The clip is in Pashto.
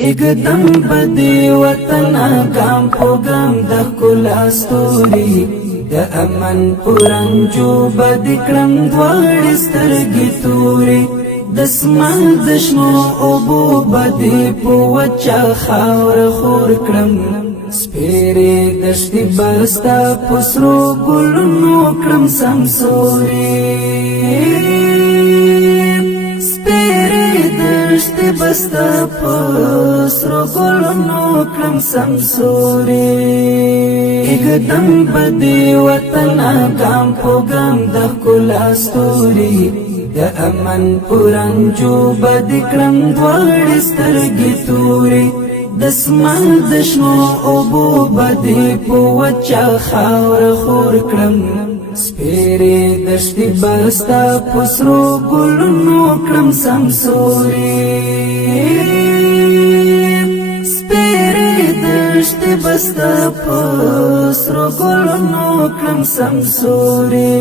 اقدم بدی وطن گام پو گام د ښکلا ستوري د امن پرنجو بدی کړم دواړې سترګې تورې د اسمان د شنو اوبو بدی په وچه خاوره خور کړم سپېرې دښتې بستا په سرو ګلونو کړم سمسورې دشتي بستا پسرو گلونو کلم سمسوري اقدم بدی وطن گام پو گام د ښکلا ستوري د امن پرنجو بدی کړم دواړې سترګې تورې د اسمان د شنو اوبو بدی په وچه خاوره خور کړم سپېرې دښتې بستا په سرو ګلونو کړم سمسوري سپېرې دښتې بستا په سرو ګلونو کړم سمسوري